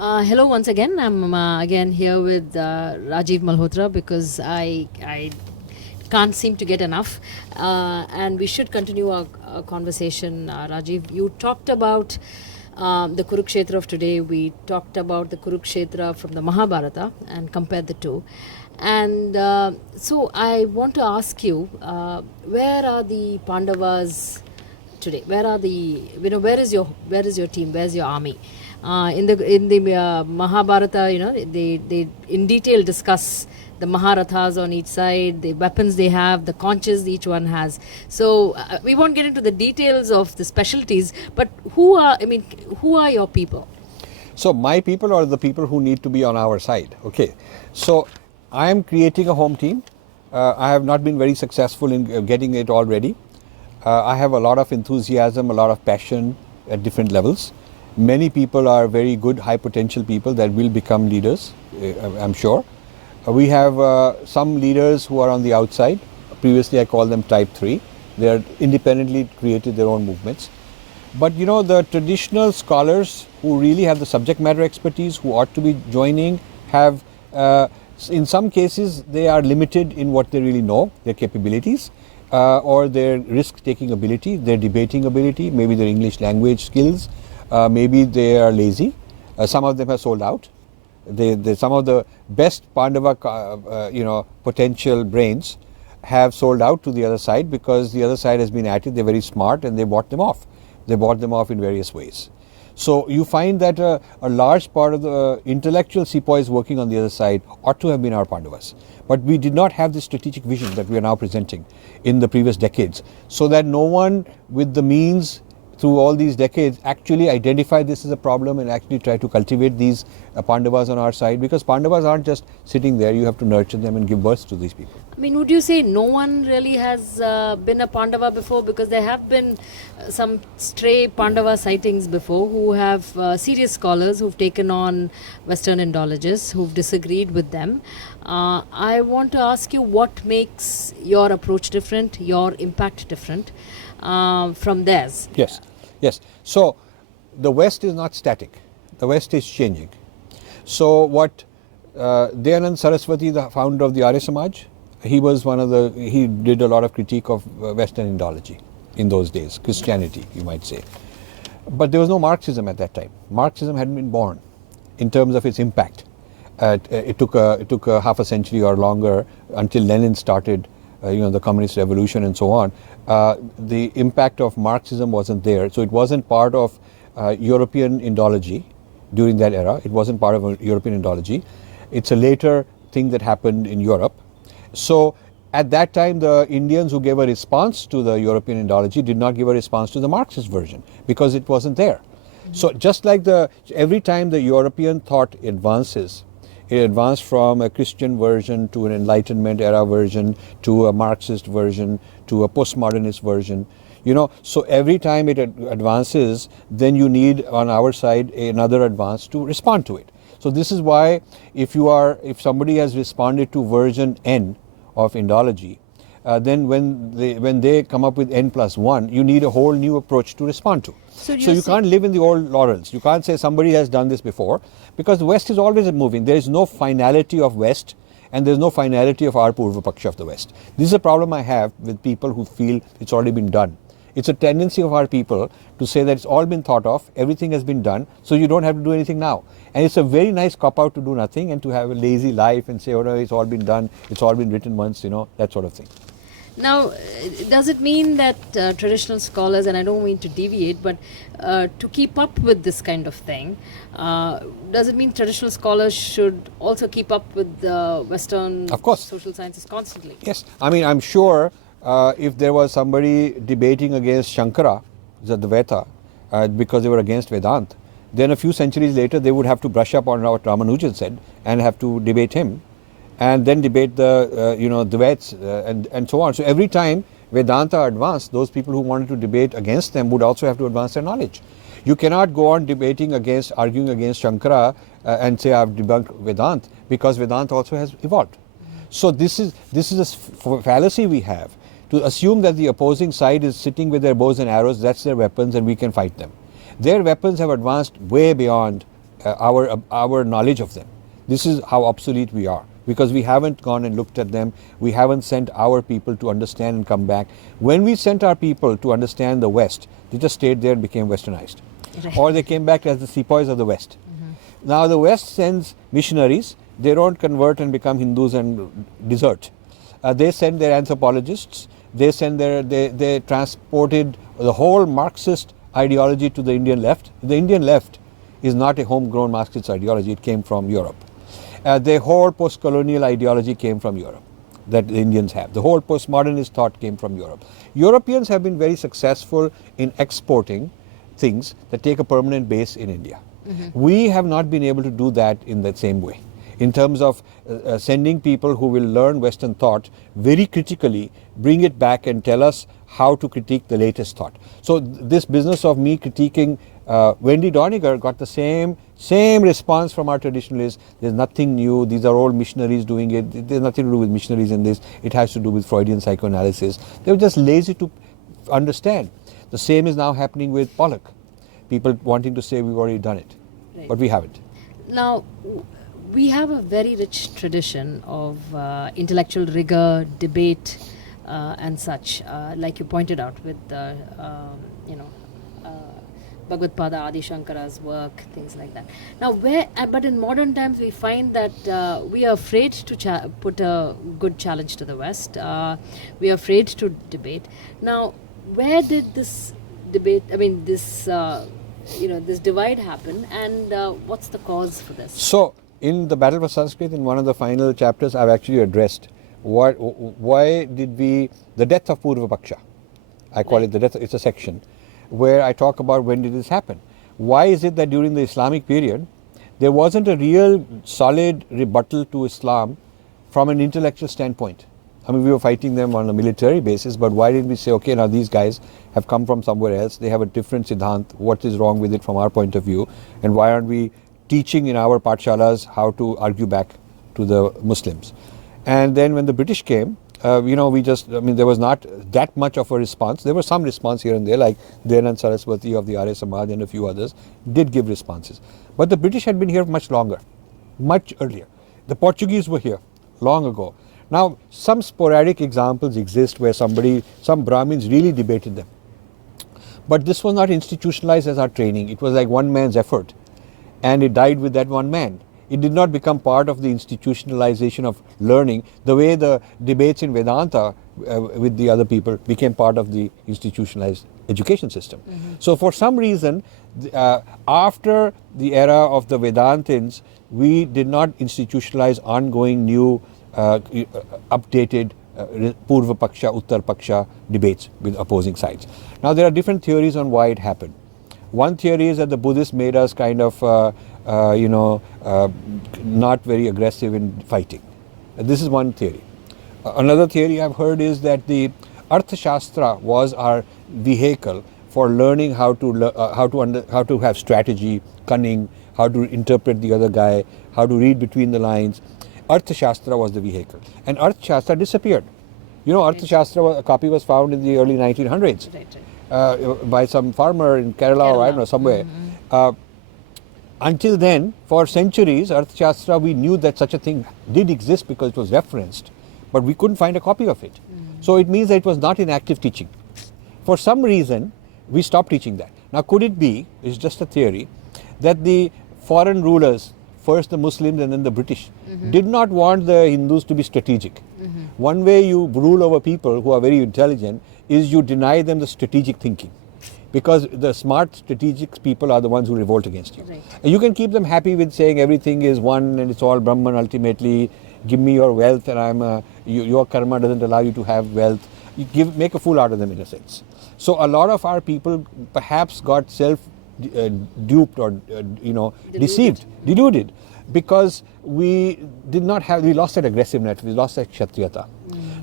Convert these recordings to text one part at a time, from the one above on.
Hello once again. I'm again here with Rajiv Malhotra because I can't seem to get enough. And we should continue our conversation. Rajiv, you talked about the Kurukshetra of today. We talked about the Kurukshetra from the Mahabharata and compared the two. And so I want to ask you, where are the Pandavas today? Where are the, where is your team? Where's your army? In the Mahabharata, they in detail discuss the Maharathas on each side, the weapons they have, the conches each one has. So we won't get into the details of the specialties, but who are your people? So my people are the people who need to be on our side. Okay, so I am creating a home team. I have not been very successful in getting it all ready. I have a lot of enthusiasm, a lot of passion at different levels. Many people are very good, high potential people that will become leaders, I'm sure. We have some leaders who are on the outside. Previously I called them type 3. They are independently created their own movements. But the traditional scholars who really have the subject matter expertise, who ought to be joining, have, in some cases, they are limited in what they really know, their capabilities, or their risk-taking ability, their debating ability, maybe their English language skills. Maybe they are lazy. Some of them have sold out. Some of the best Pandava, potential brains have sold out to the other side because the other side has been at it. They're very smart and they bought them off. They bought them off in various ways. So you find that a large part of the intellectual sepoys working on the other side ought to have been our Pandavas. But we did not have the strategic vision that we are now presenting in the previous decades, so that no one with the means through all these decades actually identify this as a problem and actually try to cultivate these Pandavas on our side, because Pandavas aren't just sitting there. You have to nurture them and give birth to these people. I mean, would you say no one really has been a Pandava before? Because there have been some stray Pandava sightings before who have serious scholars who've taken on Western Indologists, who've disagreed with them. I want to ask you, what makes your approach different, your impact different from theirs? Yes. So the West is not static. The West is changing. So what Dayanand Saraswati, the founder of the Arya Samaj, he did a lot of critique of Western Indology in those days, Christianity, you might say. But there was no Marxism at that time. Marxism hadn't been born in terms of its impact. It took a half a century or longer until Lenin started the communist revolution and so on. The impact of Marxism wasn't there. So it wasn't part of European Indology during that era. It wasn't part of European Indology. It's a later thing that happened in Europe. So at that time, the Indians who gave a response to the European Indology did not give a response to the Marxist version because it wasn't there. Mm-hmm. So just like every time the European thought advances, it advanced from a Christian version to an Enlightenment era version to a Marxist version to a postmodernist version. So every time it advances, then you need on our side another advance to respond to it. So this is why if somebody has responded to version N of Indology, then when they come up with N+1, you need a whole new approach to respond to. So you can't live in the old laurels. You can't say somebody has done this before, because the West is always moving. There is no finality of West, and there is no finality of our Purva Paksha of the West. This is a problem I have with people who feel it's already been done. It's a tendency of our people to say that it's all been thought of, everything has been done, so you don't have to do anything now. And it's a very nice cop-out to do nothing and to have a lazy life and say, oh no, it's all been done, it's all been written once, that sort of thing. Now, does it mean that traditional scholars, and I don't mean to deviate, but to keep up with this kind of thing, does it mean traditional scholars should also keep up with the Western social sciences constantly? Yes. I mean, I'm sure if there was somebody debating against Shankara, the Advaita, because they were against Vedanta, then a few centuries later they would have to brush up on what Ramanujan said and have to debate him, and then debate the Dvaits and so on. So every time Vedanta advanced, those people who wanted to debate against them would also have to advance their knowledge. You cannot go on arguing against Shankara and say I've debunked Vedanta, because Vedanta also has evolved. So this is a fallacy we have, to assume that the opposing side is sitting with their bows and arrows, that's their weapons, and we can fight them. Their weapons have advanced way beyond our knowledge of them. This is how obsolete we are, because we haven't gone and looked at them. We haven't sent our people to understand and come back. When we sent our people to understand the West, they just stayed there and became westernized. Right. Or they came back as the sepoys of the West. Now the West sends missionaries. They don't convert and become Hindus and desert. They send their anthropologists. They send they transported the whole Marxist ideology to the Indian left. The Indian left is not a homegrown Marxist ideology. It came from Europe. The whole post-colonial ideology came from Europe that the Indians have. The whole postmodernist thought came from Europe. Europeans have been very successful in exporting things that take a permanent base in India. We have not been able to do that in the same way, in terms of sending people who will learn Western thought very critically, bring it back and tell us how to critique the latest thought. So this business of me critiquing Wendy Doniger got the same response from our traditionalists. There's nothing new. These are all missionaries doing it. There's nothing to do with missionaries in this. It has to do with Freudian psychoanalysis. They were just lazy to understand. The same is now happening with Pollock. People wanting to say we've already done it, right, but we haven't. Now, we have a very rich tradition of intellectual rigor, debate, and such, like you pointed out with Bhagavad Pada, Adi Shankara's work, things like that. Now, but in modern times, we find that we are afraid to put a good challenge to the West. We are afraid to debate. Now, where did this debate? I mean, this divide happen, and what's the cause for this? So, in the Battle for Sanskrit, in one of the final chapters, I've actually addressed why did the death of Purva Paksha. I call it the death. It's a section where I talk about when did this happen. Why is it that during the Islamic period, there wasn't a real solid rebuttal to Islam from an intellectual standpoint? I mean, we were fighting them on a military basis, but why didn't we say, okay, now these guys have come from somewhere else, they have a different siddhant, what is wrong with it from our point of view, and why aren't we teaching in our pathshalas how to argue back to the Muslims? And then when the British came, there was not that much of a response. There was some response here and there, like Dayanand Saraswati of the Arya Samaj and a few others did give responses. But the British had been here much longer, much earlier. The Portuguese were here long ago. Now, some sporadic examples exist where some Brahmins really debated them. But this was not institutionalized as our training. It was like one man's effort, and it died with that one man. It did not become part of the institutionalization of learning the way the debates in Vedanta with the other people became part of the institutionalized education system. So for some reason, after the era of the Vedantins, we did not institutionalize ongoing new updated Purva Paksha, Uttar Paksha debates with opposing sides. Now there are different theories on why it happened. One theory is that the Buddhists made us kind of not very aggressive in fighting. This is one theory. Another theory I've heard is that the Arthashastra was our vehicle for learning how to have strategy, cunning, how to interpret the other guy, how to read between the lines. Arthashastra was the vehicle, and Arthashastra disappeared. Arthashastra, a copy was found in the early 1900s by some farmer in Kerala or I don't know, somewhere. Until then, for centuries, Arthashastra, we knew that such a thing did exist because it was referenced, but we couldn't find a copy of it. So it means that it was not in active teaching. For some reason, we stopped teaching that. Now, could it be, it's just a theory, that the foreign rulers, first the Muslims and then the British, did not want the Hindus to be strategic. One way you rule over people who are very intelligent is you deny them the strategic thinking. Because the smart strategic people are the ones who revolt against you. Right. And you can keep them happy with saying everything is one and it's all Brahman ultimately, give me your wealth and your karma doesn't allow you to have wealth. You make a fool out of them in a sense. So a lot of our people perhaps got duped or deceived, deluded, because we lost that aggressiveness, we lost that kshatriyata.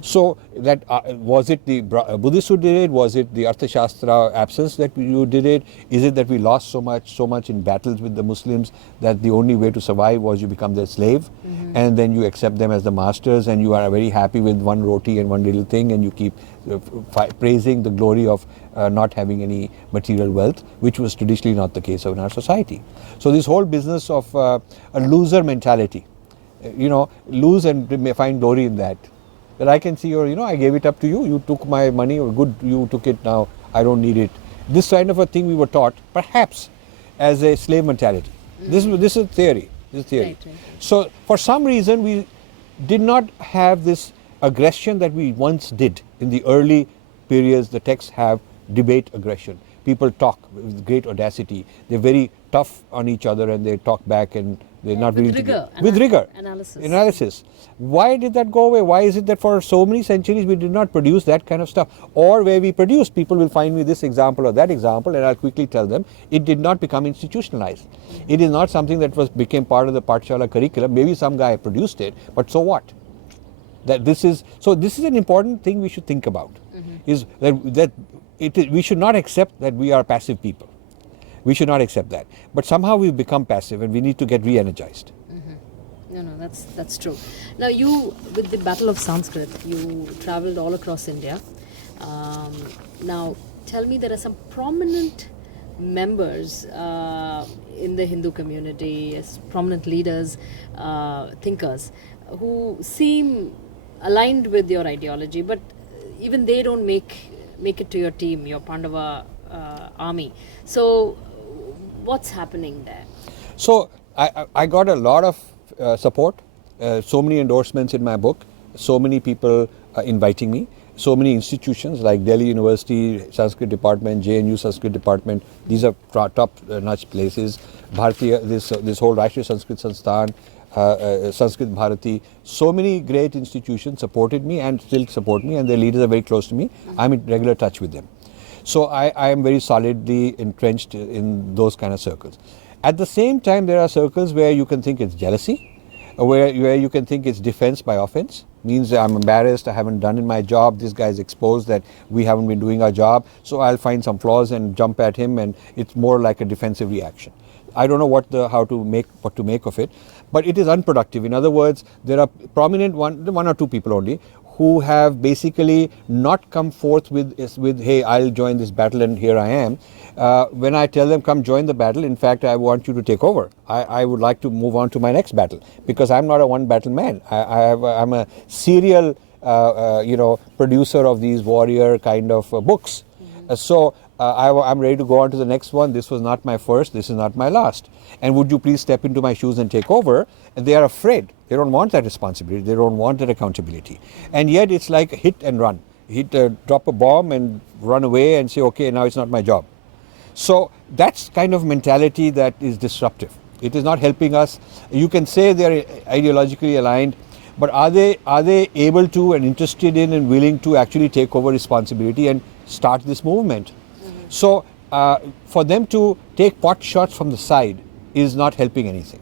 So that was it the Buddhists who did it? Was it the Arthashastra absence that you did it? Is it that we lost so much in battles with the Muslims that the only way to survive was you become their slave, and then you accept them as the masters, and you are very happy with one roti and one little thing, and you keep praising the glory of not having any material wealth, which was traditionally not the case in our society. So this whole business of a loser mentality, lose and find glory in that. That I can see, or I gave it up to you, you took my money, or good, you took it, now I don't need it. This kind of a thing we were taught, perhaps, as a slave mentality. This is theory. This is theory. Right. So for some reason we did not have this aggression that we once did in the early periods. The texts have debate aggression. People talk with great audacity. They're very tough on each other, and they talk back, and they're not with really rigor. With rigor. Analysis. Why did that go away? Why is it that for so many centuries we did not produce that kind of stuff? Or where we produced, people will find me this example or that example, and I'll quickly tell them it did not become institutionalized. It is not something that became part of the Pathshala curriculum. Maybe some guy produced it, but so what? This is an important thing we should think about. Is that we should not accept that we are passive people. We should not accept that. But somehow we've become passive, and we need to get re-energized. No, that's true. Now you, with the Battle of Sanskrit, you traveled all across India. Now tell me, there are some prominent members in the Hindu community, as prominent leaders, thinkers, who seem aligned with your ideology, but even they don't make it to your team, your Pandava army. So what's happening there? So I got a lot of support, so many endorsements in my book, so many people inviting me, so many institutions like Delhi University Sanskrit Department, JNU Sanskrit Department. These are top-notch places. Bharatiya, this whole Rashtriya Sanskrit Sansthan, Sanskrit Bharati. So many great institutions supported me and still support me, and their leaders are very close to me. I'm in regular touch with them. So I am very solidly entrenched in those kind of circles. At the same time, there are circles where you can think it's jealousy, where you can think it's defense by offense. Means that I'm embarrassed, I haven't done in my job, this guy's exposed that we haven't been doing our job, so I'll find some flaws and jump at him, and it's more like a defensive reaction. I don't know what to make of it, but it is unproductive. In other words, there are prominent one or two people only who have basically not come forth with hey, I'll join this battle and here I am. When I tell them come join the battle, in fact I want you to take over. I would like to move on to my next battle, because I'm not a one battle man. I'm a serial producer of these warrior kind of books. So I'm ready to go on to the next one. This was not my first, this is not my last. And would you please step into my shoes and take over? And they are afraid. They don't want that responsibility. They don't want that accountability. And yet it's like hit and run. Drop a bomb and run away and say, okay, now it's not my job. So that's kind of mentality that is disruptive. It is not helping us. You can say they're ideologically aligned, but are they able to and interested in and willing to actually take over responsibility and start this movement? So for them to take pot shots from the side is not helping anything.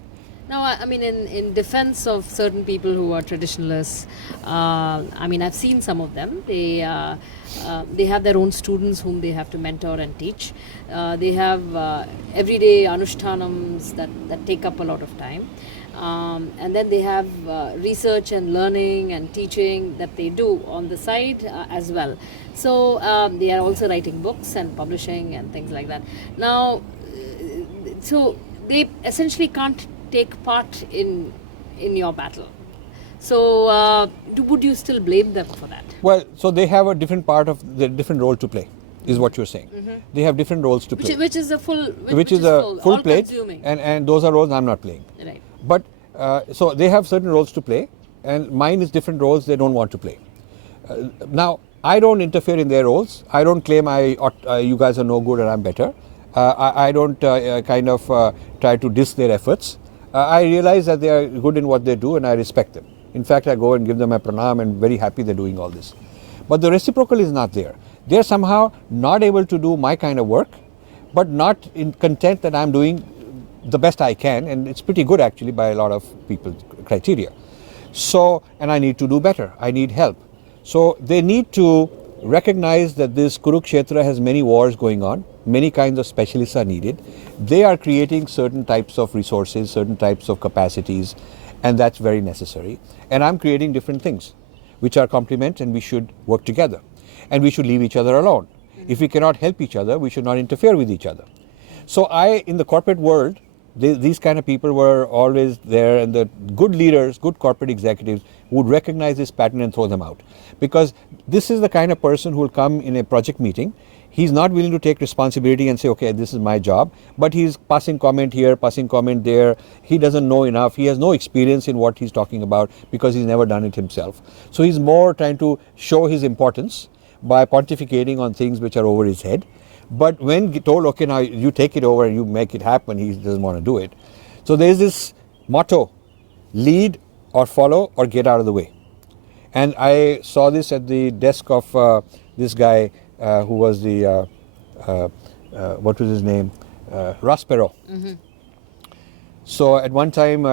Now, I mean, in defense of certain people who are traditionalists, I mean, I've seen some of them. They have their own students whom they have to mentor and teach. They have everyday anushtanams that take up a lot of time. And then they have research and learning and teaching that they do on the side as well. So they are also writing books and publishing and things like that. Now, so they essentially can't take part in your battle. So would you still blame them for that? Well, so they have a different role to play, is what you're saying. They have different roles to play. Which is a full plate, and those are roles I'm not playing. Right. But so they have certain roles to play, and mine is different roles they don't want to play. Now, I don't interfere in their roles. I don't claim you guys are no good and I'm better. I don't try to diss their efforts. I realize that they are good in what they do, and I respect them. In fact, I go and give them a pranam and very happy they're doing all this. But the reciprocal is not there. They're somehow not able to do my kind of work, but not content that I'm doing the best I can, and it's pretty good actually by a lot of people's criteria. So, and I need to do better. I need help. So they need to recognize that this Kurukshetra has many wars going on, many kinds of specialists are needed. They are creating certain types of resources, certain types of capacities, and that's very necessary. And I'm creating different things which are complement, and we should work together. And we should leave each other alone. If we cannot help each other, we should not interfere with each other. So in the corporate world, these kind of people were always there, and the good leaders, good corporate executives would recognize this pattern and throw them out. Because this is the kind of person who will come in a project meeting. He's not willing to take responsibility and say, okay, this is my job, but he's passing comment here, passing comment there. He doesn't know enough. He has no experience in what he's talking about because he's never done it himself. So he's more trying to show his importance by pontificating on things which are over his head. But when told, okay, now you take it over and you make it happen, he doesn't want to do it. So there's this motto, lead or follow or get out of the way. And I saw this at the desk of this guy who was the, what was his name? Ross Perot. So at one time,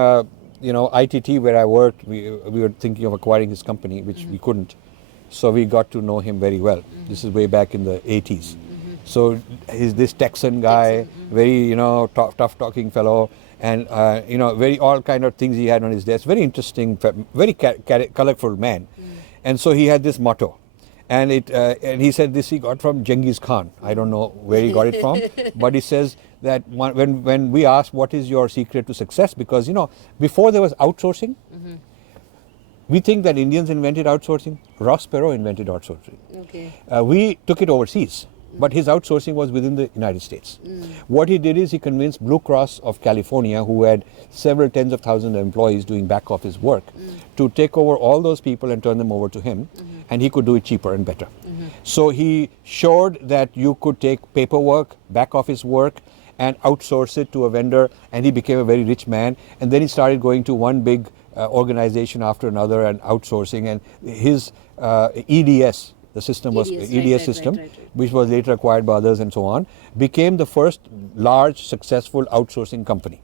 ITT where I worked, we were thinking of acquiring his company, which we couldn't. So we got to know him very well. This is way back in the 80s. So he's this Texan guy, very, tough talking fellow, and, very all kind of things he had on his desk. Very interesting, very colorful man. And so he had this motto. And he said this he got from Genghis Khan. I don't know where he got it from, but he says that when we asked what is your secret to success, because, before there was outsourcing, we think that Indians invented outsourcing. Ross Perot invented outsourcing. Okay. We took it overseas, but his outsourcing was within the United States. What he did is he convinced Blue Cross of California, who had several tens of thousands of employees doing back office work, to take over all those people and turn them over to him, and he could do it cheaper and better. So he showed that you could take paperwork, back office work, and outsource it to a vendor, and he became a very rich man. And then he started going to one big organization after another and outsourcing, and his EDS, the system was EDS system, which was later acquired by others and so on, became the first large successful outsourcing company.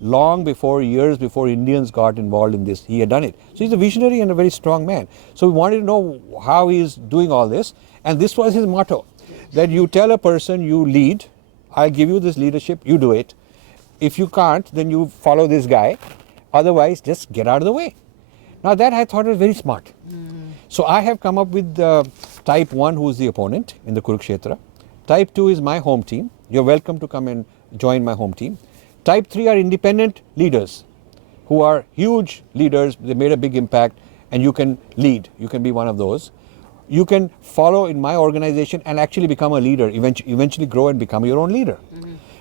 Long before, years before Indians got involved in this, he had done it. So he's a visionary and a very strong man. So we wanted to know how he's doing all this, and this was his motto, that you tell a person you lead, I'll give you this leadership, you do it. If you can't, then you follow this guy. Otherwise, just get out of the way. Now that I thought was very smart. So I have come up with type 1, who is the opponent in the Kurukshetra. Type 2 is my home team. You're welcome to come and join my home team. Type 3 are independent leaders who are huge leaders. They made a big impact, and you can lead. You can be one of those. You can follow in my organization and actually become a leader, eventually grow and become your own leader.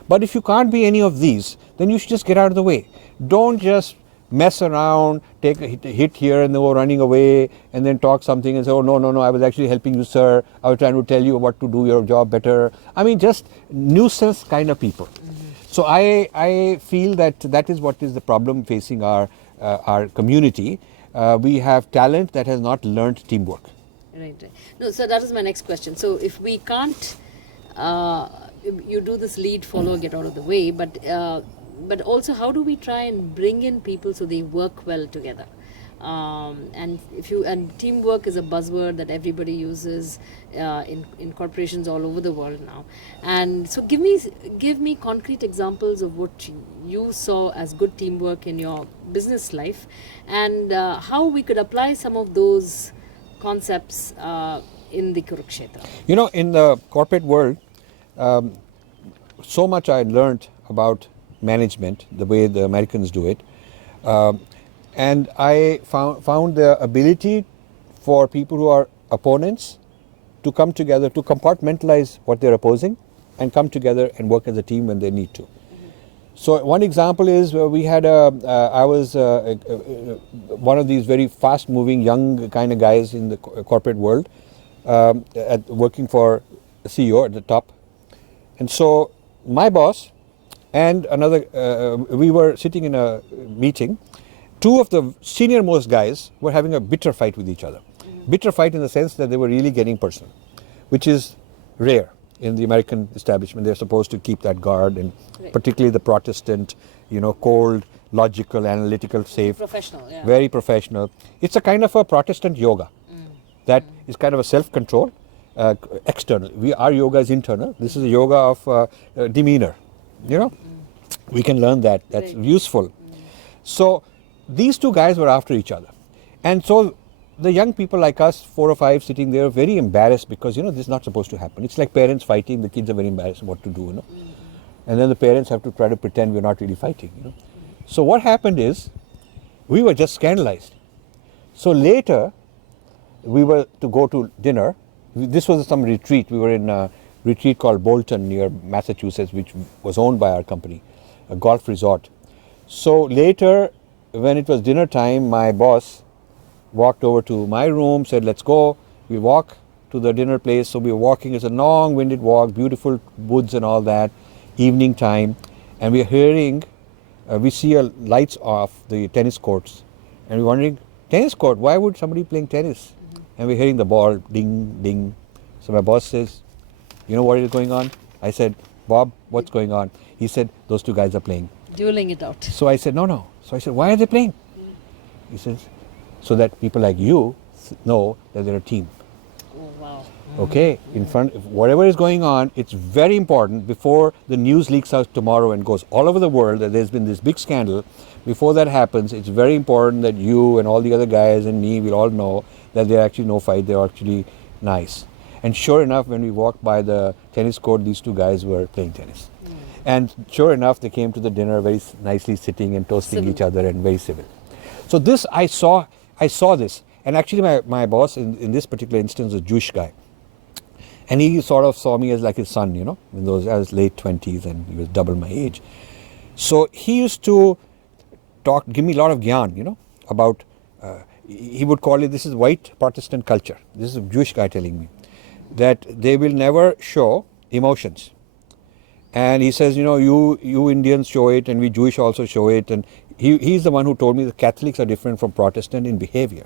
But if you can't be any of these, then you should just get out of the way. Don't just mess around, take a hit here and go running away, and then talk something and say, oh, no, I was actually helping you, sir. I was trying to tell you what to do your job better. I mean, just nuisance kind of people. So I feel that is what is the problem facing our community. We have talent that has not learned teamwork. Right. No, so that is my next question. So if we can't, you do this lead, follow, get out of the way, but also how do we try and bring in people so they work well together? And teamwork is a buzzword that everybody uses in corporations all over the world now. And so give me concrete examples of what you saw as good teamwork in your business life, and how we could apply some of those concepts in the Kurukshetra. In the corporate world, so much I learned about management, the way the Americans do it, and I found the ability for people who are opponents to come together, to compartmentalize what they're opposing and come together and work as a team when they need to. So one example is where we had I was one of these very fast moving young kind of guys in the corporate world, working for a CEO at the top. And so my boss and another, we were sitting in a meeting. Two of the senior most guys were having a bitter fight with each other. Bitter fight in the sense that they were really getting personal, which is rare in the American establishment. They're supposed to keep that guard, and particularly the Protestant, cold, logical, analytical, safe. Professional, yeah. Very professional. It's a kind of a Protestant yoga. That is kind of a self-control, external. Our yoga is internal. This is a yoga of demeanor. You know, we can learn that. That's useful. So these two guys were after each other, and so the young people like us, 4 or 5 sitting there, very embarrassed because this is not supposed to happen. It's like parents fighting. The kids are very embarrassed what to do. And then the parents have to try to pretend we're not really fighting. So what happened is, we were just scandalized. So later, we were to go to dinner. This was some retreat. We were in a retreat called Bolton near Massachusetts, which was owned by our company, a golf resort. So later, when it was dinner time, my boss walked over to my room, said, let's go. We walk to the dinner place. So we were walking. It's a long-winded walk, beautiful woods and all that, evening time. And we're hearing, we see lights off the tennis courts. And we're wondering, tennis court, why would somebody playing tennis? And we're hearing the ball, ding, ding. So my boss says, you know what is going on? I said, Bob, what's going on? He said, those two guys are playing. Dueling it out. So I said, no. So I said, why are they playing? He says, so that people like you know that they're a team. Oh, wow. Okay, in front, whatever is going on, it's very important before the news leaks out tomorrow and goes all over the world that there's been this big scandal. Before that happens, it's very important that you and all the other guys and me will all know that they're actually no fight, they're actually nice. And sure enough, when we walked by the tennis court, these two guys were playing tennis. And sure enough, they came to the dinner very nicely sitting and toasting each other and very civil. So this, I saw this. And actually my boss in this particular instance was a Jewish guy. And he sort of saw me as like his son, I was late 20s and he was double my age. So he used to give me a lot of gyan, about, he would call it, this is white Protestant culture. This is a Jewish guy telling me that they will never show emotions. And he says, you Indians show it and we Jewish also show it. And he's the one who told me the Catholics are different from Protestant in behavior.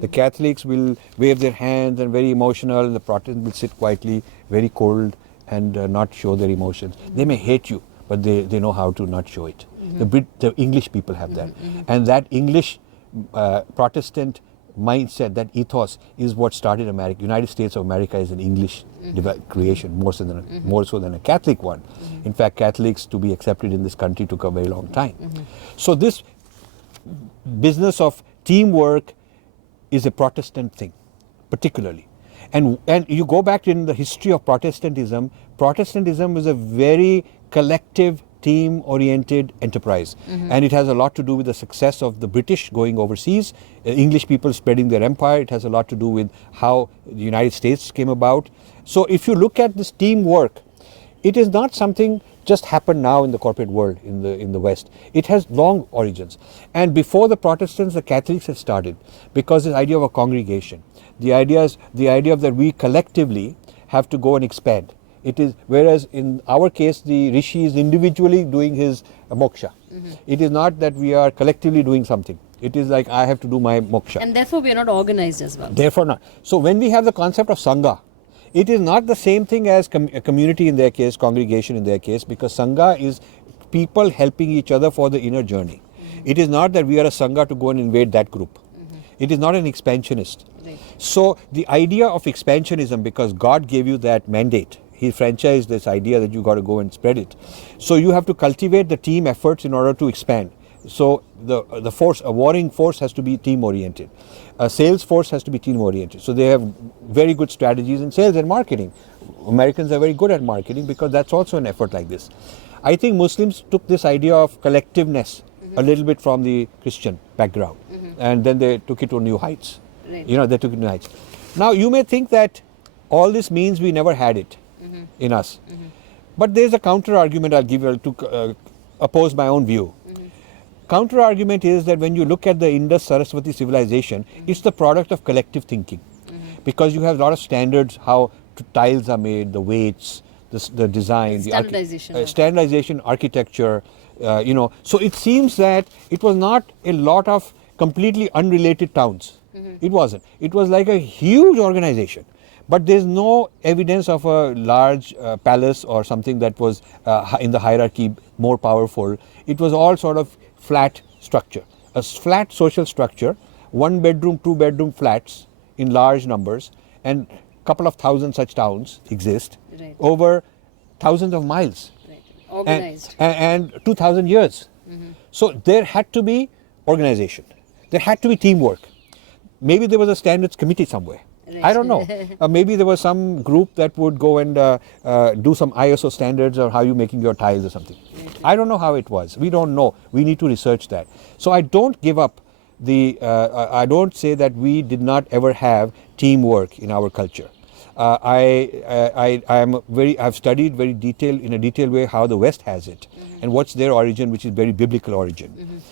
The Catholics will wave their hands and very emotional, and the Protestants will sit quietly, very cold and not show their emotions. They may hate you, but they know how to not show it. The English people have that. And that English Protestant mindset, that ethos is what started America. United States of America is an English creation, more so than a Catholic one. In fact, Catholics to be accepted in this country took a very long time. So this business of teamwork is a Protestant thing, particularly. And you go back in the history of Protestantism is a very collective, team-oriented enterprise. And it has a lot to do with the success of the British going overseas, English people spreading their empire. It has a lot to do with how the United States came about. So if you look at this teamwork, it is not something just happened now in the corporate world in the West. It has long origins. And before the Protestants, the Catholics had started, because this idea of a congregation, the idea of that we collectively have to go and expand. It is, whereas in our case, the rishi is individually doing his moksha. It is not that we are collectively doing something. It is like I have to do my moksha. And therefore we are not organized as well. Therefore not. So when we have the concept of Sangha, it is not the same thing as a community in their case, congregation in their case, because Sangha is people helping each other for the inner journey. It is not that we are a Sangha to go and invade that group. It is not an expansionist. Right. So the idea of expansionism, because God gave you that mandate, He franchised this idea that you got to go and spread it. So you have to cultivate the team efforts in order to expand. So the force, a warring force has to be team oriented. A sales force has to be team oriented. So they have very good strategies in sales and marketing. Americans are very good at marketing because that's also an effort like this. I think Muslims took this idea of collectiveness a little bit from the Christian background, and then they took it to new heights. Right. They took it to new heights. Now you may think that all this means we never had it in us. But there's a counter argument I'll give you to oppose my own view. Counter argument is that when you look at the Indus Saraswati civilization, it's the product of collective thinking, because you have a lot of standards, how tiles are made, the weights, the design, standardization, architecture, So it seems that it was not a lot of completely unrelated towns. It wasn't. It was like a huge organization. But there's no evidence of a large palace or something that was in the hierarchy more powerful. It was all sort of flat structure, a flat social structure, 1 bedroom, 2 bedroom flats in large numbers, and a couple of thousand such towns exist Right. over thousands of miles. Right. Organized. And 2,000 years. So there had to be organization. There had to be teamwork. Maybe there was a standards committee somewhere. Right. I don't know. Maybe there was some group that would go and do some ISO standards or how you making your tiles or something. Right. I don't know how it was. We don't know. We need to research that. So I don't give up the. I don't say that we did not ever have teamwork in our culture. I've studied very in a detailed way how the West has it and what's their origin, which is very biblical origin.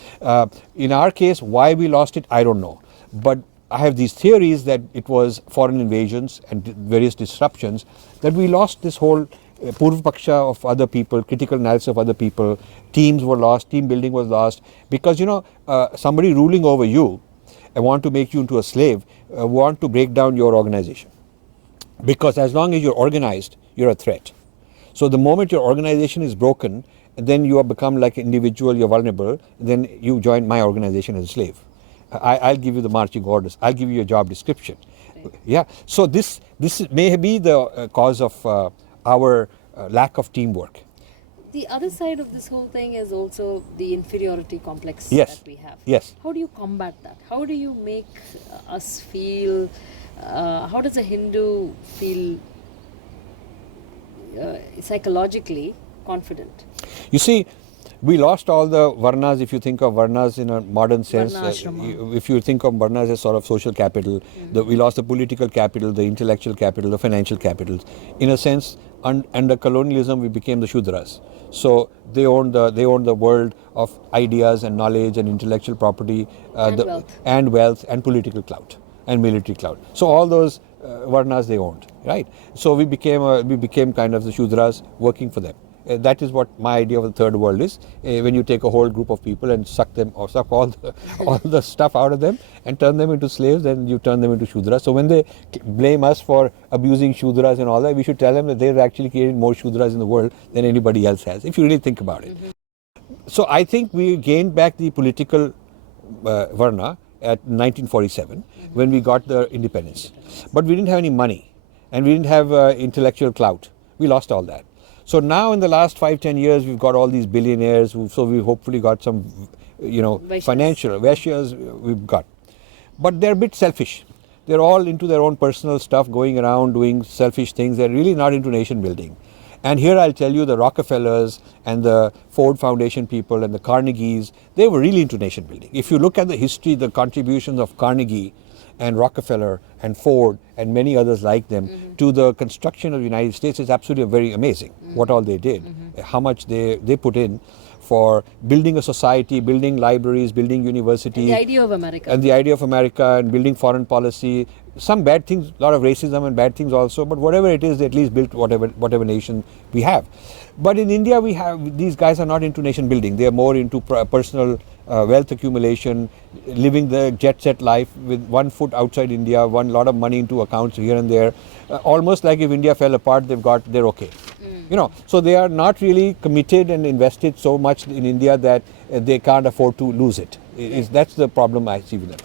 In our case, why we lost it, I don't know. But I have these theories that it was foreign invasions and various disruptions that we lost this whole Purva Paksha of other people, critical analysis of other people, teams were lost, team building was lost, because somebody ruling over you and want to make you into a slave, want to break down your organization. Because as long as you're organized, you're a threat. So the moment your organization is broken, then you have become like an individual, you're vulnerable, then you join my organization as a slave. I'll give you the marching orders, I'll give you a job description. Right. Yeah. So this may be the cause of our lack of teamwork. The other side of this whole thing is also the inferiority complex Yes. that we have. Yes. How do you combat that? How do you make us feel, how does a Hindu feel psychologically confident? You see, we lost all the varnas. If you think of varnas in a modern sense, if you think of varnas as sort of social capital, we lost the political capital, the intellectual capital, the financial capital. In a sense, under colonialism, we became the Shudras. So they owned the world of ideas and knowledge and intellectual property, and wealth and political clout and military clout. So all those varnas they owned, right? So we became kind of the Shudras working for them. That is what my idea of the third world is. When you take a whole group of people and suck all the stuff out of them and turn them into slaves, then you turn them into Shudras. So when they blame us for abusing Shudras and all that, we should tell them that they've actually created more Shudras in the world than anybody else has, if you really think about it. So I think we gained back the political varna at 1947 when we got the independence. But we didn't have any money and we didn't have intellectual clout. We lost all that. So now in the last 5-10 years, we've got all these billionaires, so we've hopefully got some, financial Vaishyas we've got. But they're a bit selfish. They're all into their own personal stuff, going around doing selfish things. They're really not into nation building. And here I'll tell you, the Rockefellers and the Ford Foundation people and the Carnegies, they were really into nation building. If you look at the history, the contributions of Carnegie and Rockefeller and Ford and many others like them to the construction of the United States is absolutely very amazing. What all they did, how much they put in for building a society, building libraries, building universities. And the idea of America. And the idea of America and building foreign policy. Some bad things, a lot of racism and bad things also, but whatever it is, they at least built whatever nation we have. But in India, these guys are not into nation building. They are more into personal wealth accumulation, living the jet set life with one foot outside India, lot of money into accounts here and there. Almost like if India fell apart, they're okay. So they are not really committed and invested so much in India that they can't afford to lose it. That's the problem I see with them.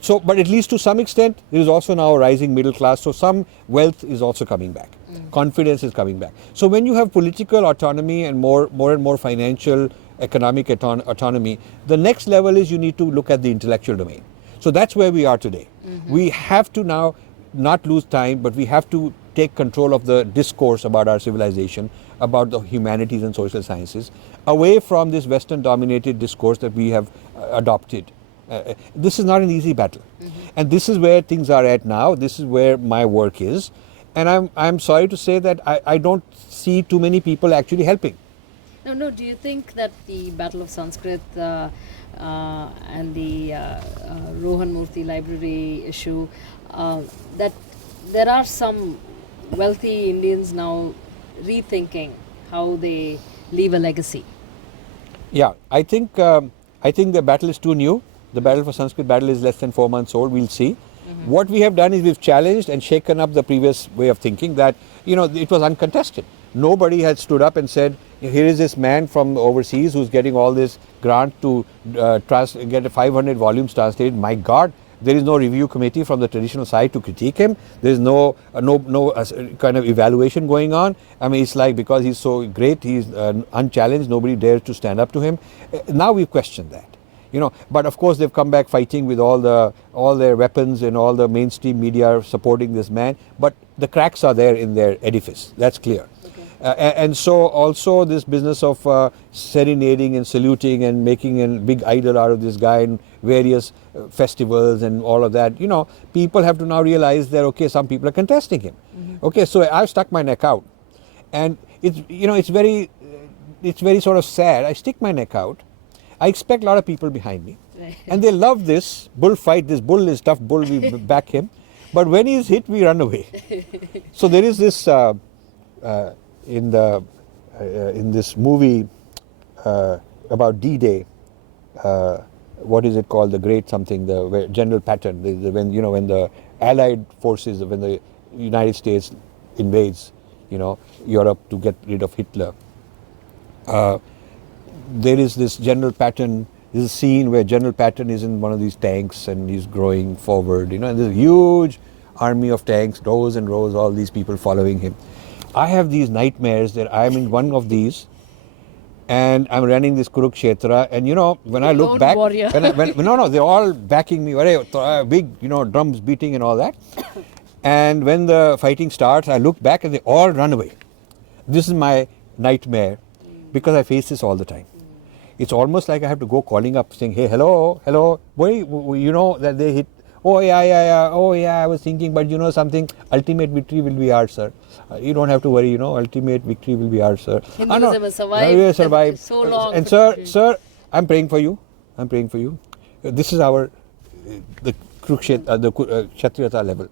So, but at least to some extent, there is also now a rising middle class. So some wealth is also coming back. Confidence is coming back. So when you have political autonomy and more and more financial, economic autonomy, the next level is you need to look at the intellectual domain. So that's where we are today. We have to now not lose time, but we have to take control of the discourse about our civilization, about the humanities and social sciences, away from this Western dominated discourse that we have adopted. This is not an easy battle. And this is where things are at now. This is where my work is. And I'm sorry to say that I don't see too many people actually helping. No, do you think that the Battle of Sanskrit and the Rohan Murthy library issue, that there are some wealthy Indians now rethinking how they leave a legacy? Yeah, I think the battle is too new. The battle for Sanskrit battle is less than 4 months old. We'll see. What we have done is we've challenged and shaken up the previous way of thinking that, it was uncontested. Nobody had stood up and said, here is this man from overseas who's getting all this grant to get 500 volumes translated. My God, There is no review committee from the traditional side to critique him. There is no kind of evaluation going on. I mean, it's like because he's so great, he's unchallenged, nobody dares to stand up to him. Now we've questioned that. But of course they've come back fighting with all their weapons and all the mainstream media supporting this man. But the cracks are there in their edifice. That's clear. And so also this business of serenading and saluting and making a big idol out of this guy in various festivals and all of that, people have to now realize that, okay, some people are contesting him. Okay, so I've stuck my neck out. And it's very sort of sad. I stick my neck out. I expect a lot of people behind me. Right. And they love this bullfight. This bull is tough bull, we back him. But when he's hit, we run away. So there is this... in this movie about D-Day, what is it called? The Great something, the General Patton. When the Allied forces, when the United States invades, Europe to get rid of Hitler. There is this General Patton. There's a scene where General Patton is in one of these tanks and he's growing forward. And there's a huge army of tanks, rows and rows, all these people following him. I have these nightmares that I'm in one of these and I'm running this Kurukshetra, and when I look back, they're all backing me, big, drums beating and all that. And when the fighting starts, I look back and they all run away. This is my nightmare because I face this all the time. It's almost like I have to go calling up saying, hey, hello, boy, that they hit. Oh yeah, I was thinking, but something, ultimate victory will be ours, sir. You don't have to worry, ultimate victory will be ours, sir. Hinduism has survived so long. And sir, I'm praying for you. This is the Kshatriyata level.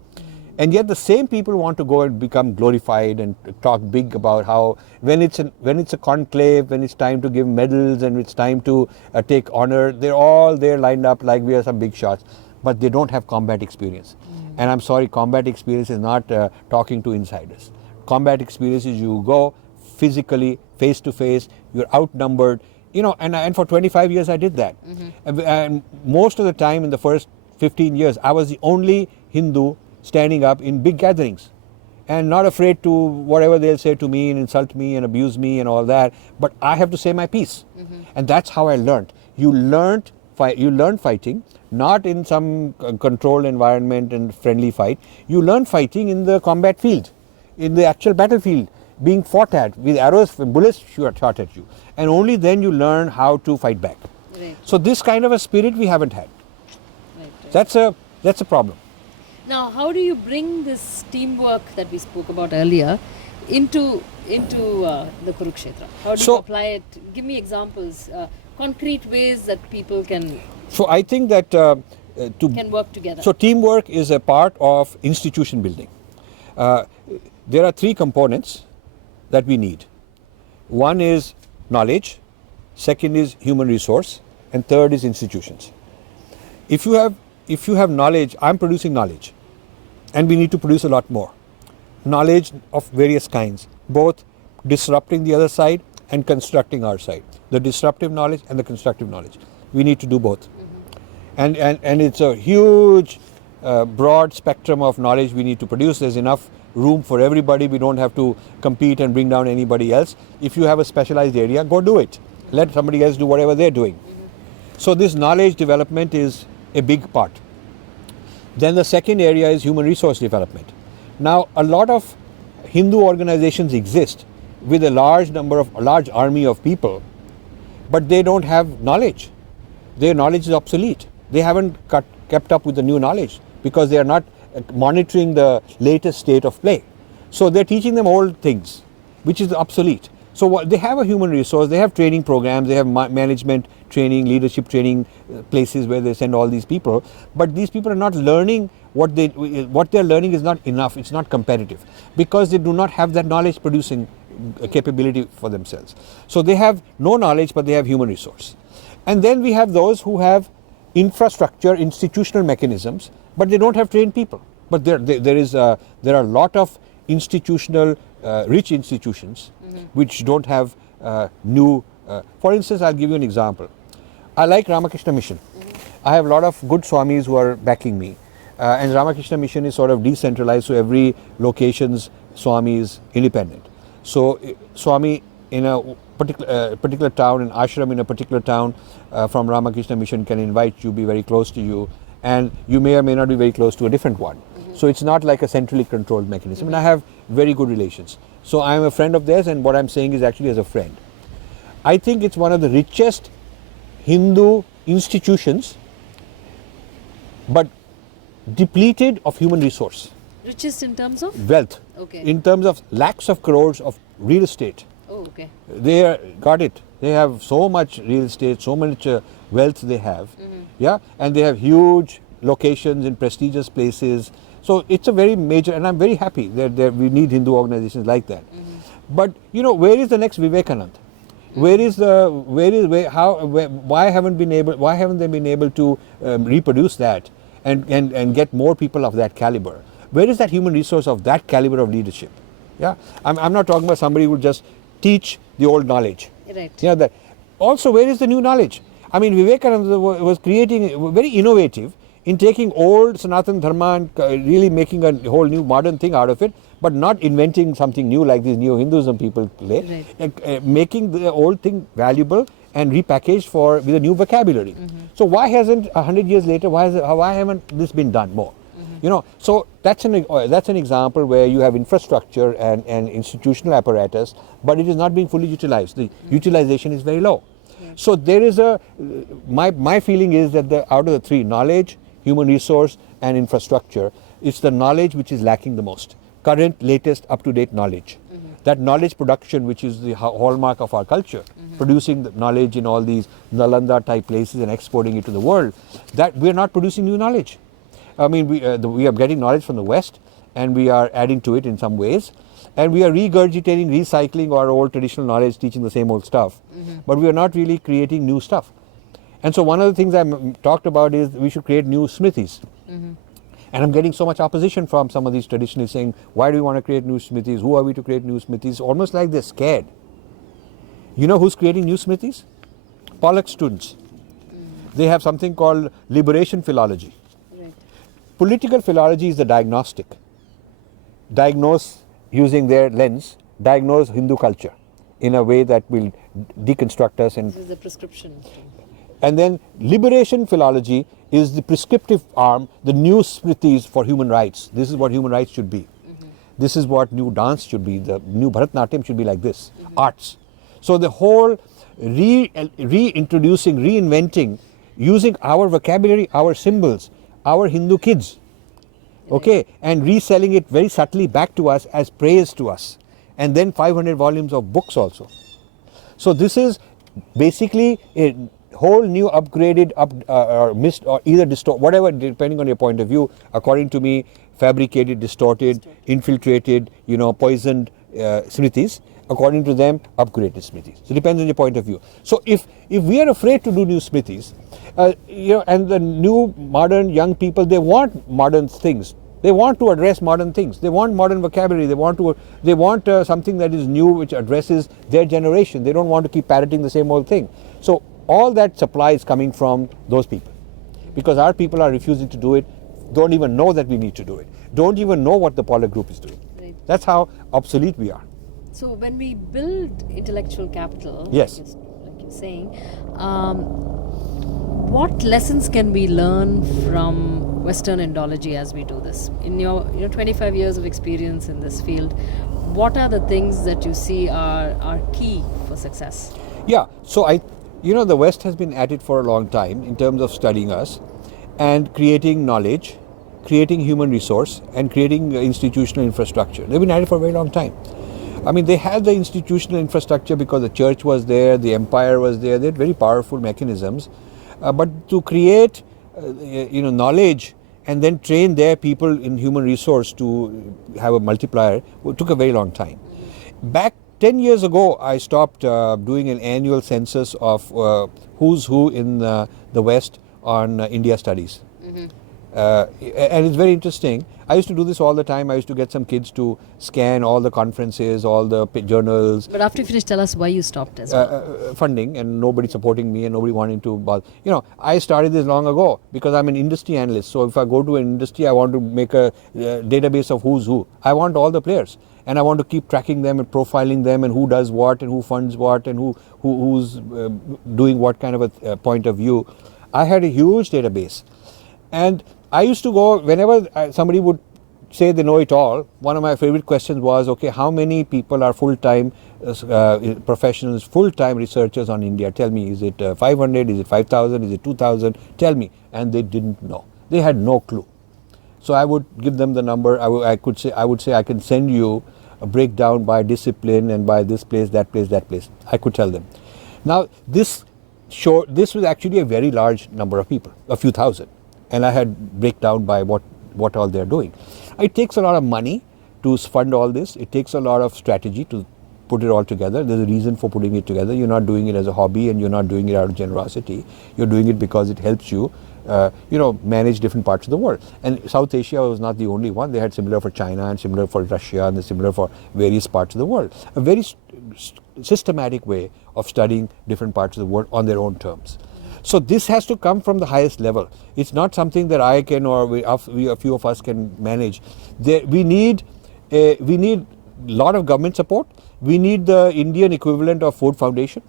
And yet the same people want to go and become glorified and talk big about how when it's a conclave, when it's time to give medals and it's time to take honor, they're all there lined up like we are some big shots. But they don't have combat experience. And I'm sorry, combat experience is not talking to insiders. Combat experience is you go physically, face to face, you're outnumbered, and for 25 years I did that. And most of the time in the first 15 years, I was the only Hindu standing up in big gatherings and not afraid to whatever they'll say to me and insult me and abuse me and all that. But I have to say my piece. And that's how I learned. You learn fighting, not in some controlled environment and friendly fight. You learn fighting in the combat field, in the actual battlefield, being fought at with arrows, bullets shot at you. And only then you learn how to fight back. Right. So this kind of a spirit we haven't had. Right. That's a problem. Now, how do you bring this teamwork that we spoke about earlier into the Kurukshetra? How do you apply it? Give me examples, concrete ways that people can... So I think that can work together. So teamwork is a part of institution building. There are three components that we need. One is knowledge, second is human resource, and third is institutions. If you have knowledge, I'm producing knowledge, and we need to produce a lot more. Knowledge of various kinds, both disrupting the other side and constructing our side. The disruptive knowledge and the constructive knowledge. We need to do both. And it's a huge, broad spectrum of knowledge we need to produce. There's enough room for everybody. We don't have to compete and bring down anybody else. If you have a specialized area, go do it. Let somebody else do whatever they're doing. So this knowledge development is a big part. Then the second area is human resource development. Now, a lot of Hindu organizations exist with a large army of people, but they don't have knowledge. Their knowledge is obsolete. They haven't kept up with the new knowledge because they are not monitoring the latest state of play. So they're teaching them old things, which is obsolete. So they have a human resource, they have training programs, they have management training, leadership training places where they send all these people, but these people are not learning what they're learning is not enough, it's not competitive, because they do not have that knowledge producing capability for themselves. So they have no knowledge, but they have human resource. And then we have those who have infrastructure, institutional mechanisms, but they don't have trained people. But there are a lot of institutional, rich institutions which don't have new. For instance, I'll give you an example. I like Ramakrishna Mission. I have a lot of good Swamis who are backing me. And Ramakrishna Mission is sort of decentralized, so every location's Swami is independent. So Swami in a particular town, an ashram in a particular town from Ramakrishna Mission can invite you, be very close to you, and you may or may not be very close to a different one. So it's not like a centrally controlled mechanism. And I have very good relations. So I am a friend of theirs, and what I'm saying is actually as a friend. I think it's one of the richest Hindu institutions, but depleted of human resource. Richest in terms of? Wealth. Okay. In terms of lakhs of crores of real estate. Oh, okay. They got it. They have so much real estate, so much wealth they have. Yeah, and they have huge locations in prestigious places. So it's a very major, and I'm very happy that we need Hindu organizations like that. But you know, where is the next Vivekanand? Why haven't they been able to reproduce that and get more people of that caliber? Where is that human resource of that caliber of leadership? Yeah, I'm not talking about somebody who would just teach the old knowledge. Right. You know that. Also, where is the new knowledge? I mean, Vivekananda was creating very innovative in taking old Sanatana Dharma and really making a whole new modern thing out of it, but not inventing something new like these Neo-Hinduism people play, right. Making the old thing valuable and repackaged with a new vocabulary. So why hasn't 100 years later, why haven't this been done more? You know, so that's an example where you have infrastructure and institutional apparatus, but it is not being fully utilized. The utilization is very low. So there is my feeling is that out of the three, knowledge, human resource and infrastructure, it's the knowledge which is lacking the most. Current, latest, up-to-date knowledge. That knowledge production, which is the hallmark of our culture, producing the knowledge in all these Nalanda type places and exporting it to the world, that we are not producing new knowledge. I mean, we are getting knowledge from the West and we are adding to it in some ways. And we are regurgitating, recycling our old traditional knowledge, teaching the same old stuff. But we are not really creating new stuff. And so one of the things I talked about is we should create new smritis. And I'm getting so much opposition from some of these traditionalists saying, why do we want to create new smritis? Who are we to create new smritis? Almost like they're scared. You know who's creating new smritis? Pollock students. They have something called liberation philology. Right. Political philology is the diagnostic. Diagnose, using their lens, diagnose Hindu culture in a way that will deconstruct us. And this is the prescription. And then liberation philology is the prescriptive arm, the new smritis for human rights. This is what human rights should be. This is what new dance should be. The new Bharatanatyam should be like this. Arts. So the whole reintroducing, reinventing, using our vocabulary, our symbols, our Hindu kids, okay, and reselling it very subtly back to us as praise to us. And then 500 volumes of books also. So this is basically a whole new upgraded or missed or either distort, whatever, depending on your point of view, according to me, fabricated, distorted, infiltrated, poisoned smritis. According to them, upgraded smritis. So it depends on your point of view. So if we are afraid to do new smritis, and the new modern young people, they want modern things. They want to address modern things. They want modern vocabulary. They want something that is new, which addresses their generation. They don't want to keep parroting the same old thing. So all that supply is coming from those people, because our people are refusing to do it. Don't even know that we need to do it. Don't even know what the Pollock group is doing. Right. That's how obsolete we are. So when we build intellectual capital, yes, like you're saying, what lessons can we learn from Western Indology as we do this? In your 25 years of experience in this field, what are the things that you see are key for success? Yeah, so the West has been at it for a long time in terms of studying us and creating knowledge, creating human resource, and creating institutional infrastructure. They've been at it for a very long time. I mean, they had the institutional infrastructure because the church was there, the empire was there. They had very powerful mechanisms. But to create, knowledge and then train their people in human resource to have a multiplier took a very long time. Back 10 years ago, I stopped doing an annual census of who's who in the West on India studies. And it's very interesting. I used to do this all the time. I used to get some kids to scan all the conferences, all the journals. But after you finish, tell us why you stopped as well. Funding and nobody supporting me and nobody wanting to bother. I started this long ago because I'm an industry analyst. So if I go to an industry, I want to make a database of who's who. I want all the players and I want to keep tracking them and profiling them and who does what and who funds what and who's doing what kind of a point of view. I had a huge database. And I used to go, whenever somebody would say they know it all, one of my favorite questions was, okay, how many people are full-time professionals, full-time researchers on India? Tell me, is it 500, is it 5,000, is it 2,000? Tell me. And they didn't know. They had no clue. So I would give them the number. I would say I can send you a breakdown by discipline and by this place, that place, that place. I could tell them. Now, this was actually a very large number of people, a few thousand. And I had breakdown by what all they're doing. It takes a lot of money to fund all this. It takes a lot of strategy to put it all together. There's a reason for putting it together. You're not doing it as a hobby and you're not doing it out of generosity. You're doing it because it helps you, manage different parts of the world. And South Asia was not the only one. They had similar for China and similar for Russia and similar for various parts of the world. A very systematic way of studying different parts of the world on their own terms. So this has to come from the highest level. It's not something that I can or a few of us can manage. We need a lot of government support. We need the Indian equivalent of Ford Foundation.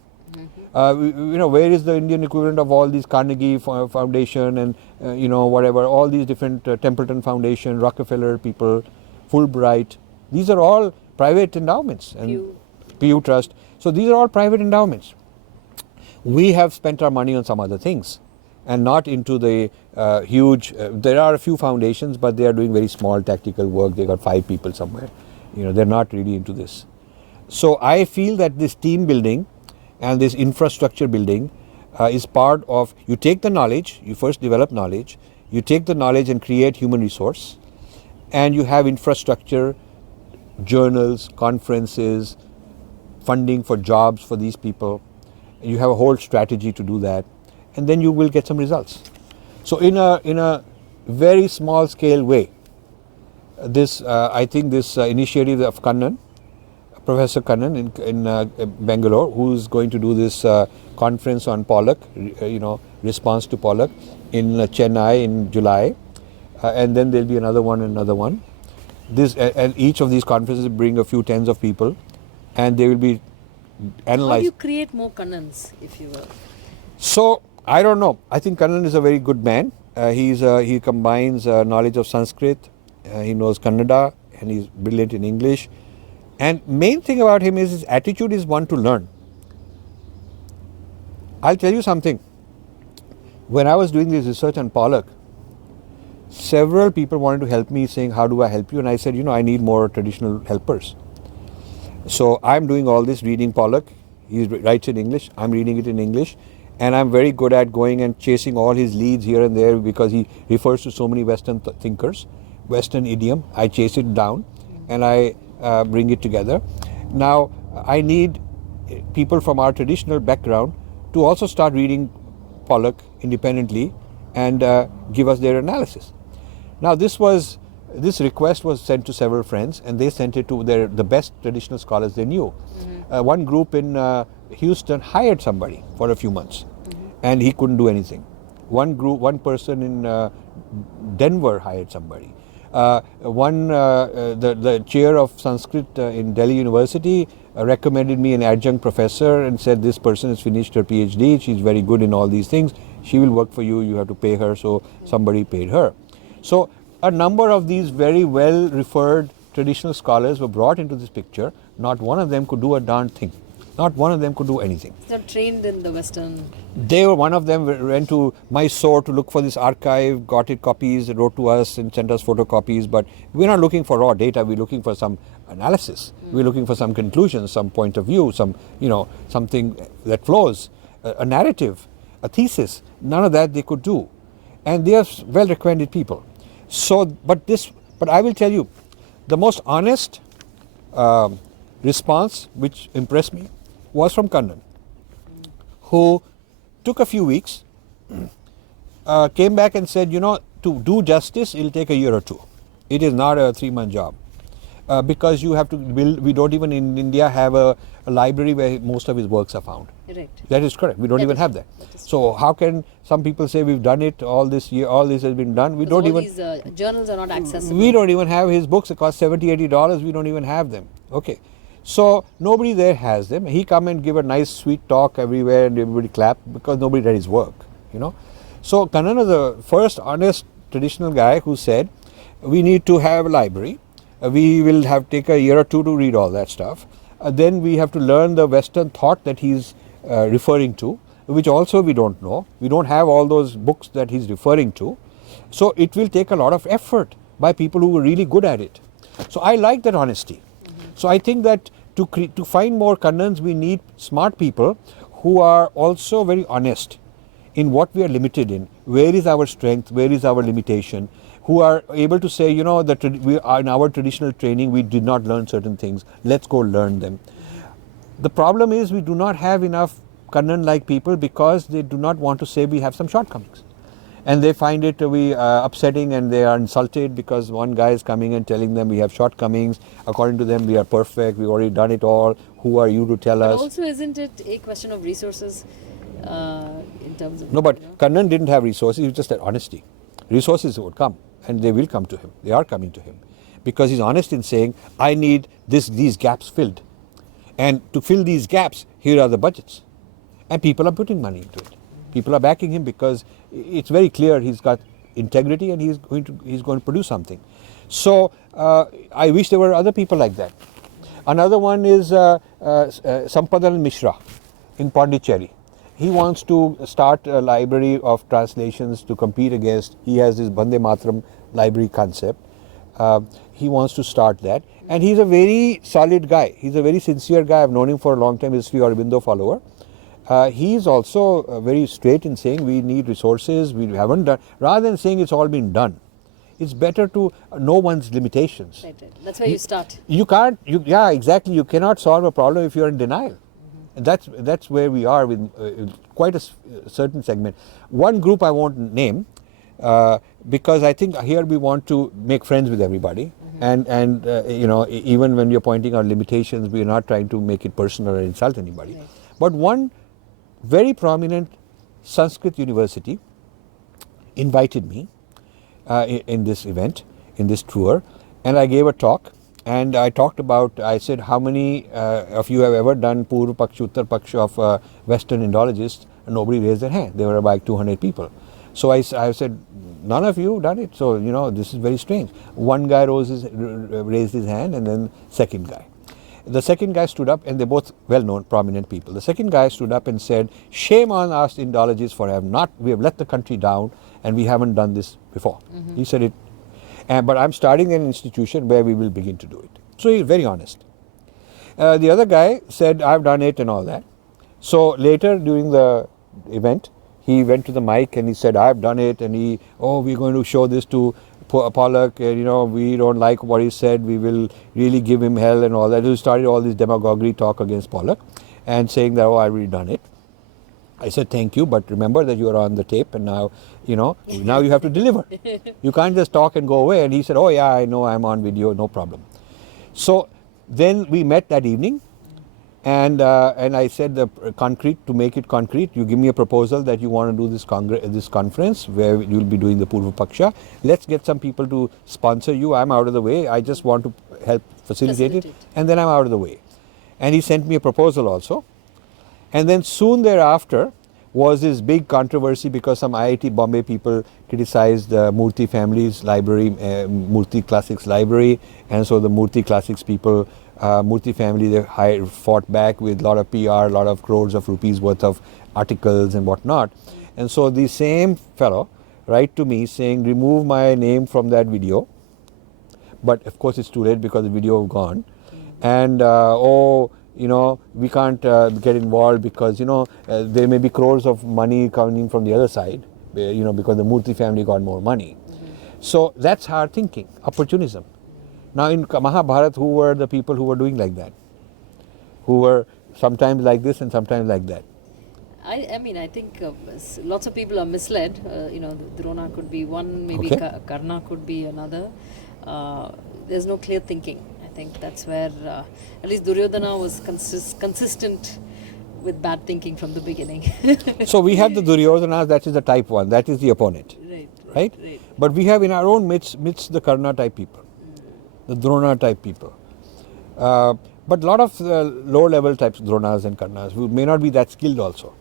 Where is the Indian equivalent of all these Carnegie Foundation and whatever, all these different Templeton Foundation, Rockefeller people, Fulbright. These are all private endowments and Pew Trust. So these are all private endowments. We have spent our money on some other things and not into the huge, there are a few foundations, but they are doing very small tactical work. They got 5 people somewhere. They're not really into this. So I feel that this team building and this infrastructure building is part of, you take the knowledge, you first develop knowledge, you take the knowledge and create human resource, and you have infrastructure, journals, conferences, funding for jobs for these people. You have a whole strategy to do that, and then you will get some results. So in a very small scale way, I think this initiative of Kannan, Professor Kannan in Bangalore, who is going to do this conference on Pollock, response to Pollock in Chennai in July, and then there'll be another one. And each of these conferences bring a few tens of people, and they will be analyzed. How do you create more Kannans, if you will? So I don't know. I think Kannan is a very good man. He combines knowledge of Sanskrit, he knows Kannada, and he's brilliant in English. And main thing about him is his attitude is one to learn. I'll tell you something. When I was doing this research on Pollock, several people wanted to help me, saying, how do I help you? And I said, I need more traditional helpers. So I'm doing all this, reading Pollock. He writes in English. I'm reading it in English. And I'm very good at going and chasing all his leads here and there because he refers to so many Western thinkers, Western idiom. I chase it down and I bring it together. Now, I need people from our traditional background to also start reading Pollock independently and give us their analysis. Now, this request was sent to several friends, and they sent it to the best traditional scholars they knew. One group in Houston hired somebody for a few months, and he couldn't do anything. One person in Denver hired somebody. The chair of Sanskrit in Delhi University recommended me an adjunct professor and said, this person has finished her PhD, she's very good in all these things, she will work for you, you have to pay her, so somebody paid her. So a number of these very well referred traditional scholars were brought into this picture. Not one of them could do a darn thing. Not one of them could do anything. They're trained in the Western. One of them went to Mysore to look for this archive, got it copies, wrote to us and sent us photocopies. But we're not looking for raw data. We're looking for some analysis. We're looking for some conclusions, some point of view, something that flows, a narrative, a thesis. None of that they could do, and they are well-recommended people. So, but I will tell you, the most honest response which impressed me was from Kannan, who took a few weeks, came back and said, to do justice, it'll take a year or two. It is not a 3-month job. Because you have to build, we don't even in India have a library where most of his works are found. Correct. That is correct. We don't even have that. So how can some people say we've done it all this year, all this has been done? We don't even. These journals are not accessible. We don't even have his books. It cost $70-80. We don't even have them. Okay. So nobody there has them. He come and give a nice sweet talk everywhere and everybody clap because nobody read his work, you know. So Kannan is the first honest traditional guy who said we need to have a library. We will have take a year or two to read all that stuff. Then we have to learn the Western thought that he's referring to, which also we don't know. We don't have all those books that he's referring to. So it will take a lot of effort by people who are really good at it. So I like that honesty. So I think that to find more Kannans, we need smart people who are also very honest in what we are limited in. Where is our strength? Where is our limitation? Who are able to say, you know, that we are in our traditional training, we did not learn certain things. Let's go learn them. The problem is we do not have enough Kannan-like people because they do not want to say we have some shortcomings. And they find it to be upsetting and they are insulted because one guy is coming and telling them we have shortcomings. According to them, we are perfect. We've already done it all. Who are you to tell us? Also, isn't it a question of resources in terms of... No, but Kannan didn't have resources. He just had honesty. Resources would come. And they will come to him. They are coming to him. Because he's honest in saying, I need these gaps filled. And to fill these gaps, here are the budgets. And people are putting money into it. People are backing him because it's very clear he's got integrity and he's going to produce something. So I wish there were other people like that. Another one is Sampadan Mishra in Pondicherry. He wants to start a library of translations to compete against. He has this Bande Mataram library concept. He wants to start that. And he's a very solid guy. He's a very sincere guy. I've known him for a long time. He's a Sri Aurobindo follower. He's also very straight in saying we need resources. We haven't done. Rather than saying it's all been done, it's better to know one's limitations. Right. That's where you start. You can't. Yeah, exactly. You cannot solve a problem if you're in denial. That's where we are with quite a certain segment. One group I won't name because I think here we want to make friends with everybody, and you know, even when we are pointing out limitations, we are not trying to make it personal or insult anybody. Right. But one very prominent Sanskrit university invited me in this event, in this tour, and I gave a talk. And I talked about, I said, how many of you have ever done Purva Paksha, Uttar Paksha of Western Indologists? And nobody raised their hand. There were about 200 people. So I said, none of you done it. So, you know, this is very strange. One guy raised his hand and then second guy. The second guy stood up, and they're both well-known, prominent people. The second guy stood up and said, shame on us Indologists for we have let the country down and we haven't done this before. He said it. But I'm starting an institution where we will begin to do it. So he's very honest. The other guy said, I've done it and all that. So later during the event, he went to the mic and he said, I've done it. And we're going to show this to Pollock. You know, we don't like what he said. We will really give him hell and all that. He started all this demagoguery talk against Pollock and saying that, I've already done it. I said, thank you, but remember that you are on the tape and now, you know, now you have to deliver. You can't just talk and go away. And he said, oh yeah, I know, I'm on video, no problem. So then we met that evening and I said, to make it concrete, you give me a proposal that you want to do this conference where you'll be doing the Purva Paksha. Let's get some people to sponsor you. I'm out of the way. I just want to help facilitate it. And then I'm out of the way. And he sent me a proposal also. And then soon thereafter was this big controversy because some IIT Bombay people criticized the Murthy family's library, Murthy Classics library, and so the Murthy Classics people, Murthy family, they fought back with a lot of PR, a lot of crores of rupees worth of articles and whatnot. And so the same fellow write to me saying, remove my name from that video. But of course it's too late because the video is gone. And you know, we can't get involved because, you know, there may be crores of money coming from the other side, you know, because the Murthy family got more money. So that's hard thinking, opportunism. Now in Mahabharata, who were the people who were doing like that? Who were sometimes like this and sometimes like that? I mean, I think lots of people are misled. Drona could be one, maybe Okay. Karna could be another. There's no clear thinking. I think that's where at least Duryodhana was consistent with bad thinking from the beginning. So we have the Duryodhana, that is the type 1, that is the opponent. Right? But we have in our own midst the Karna type people, the Drona type people. But a lot of lower level types, Dronas and Karnas, who may not be that skilled also.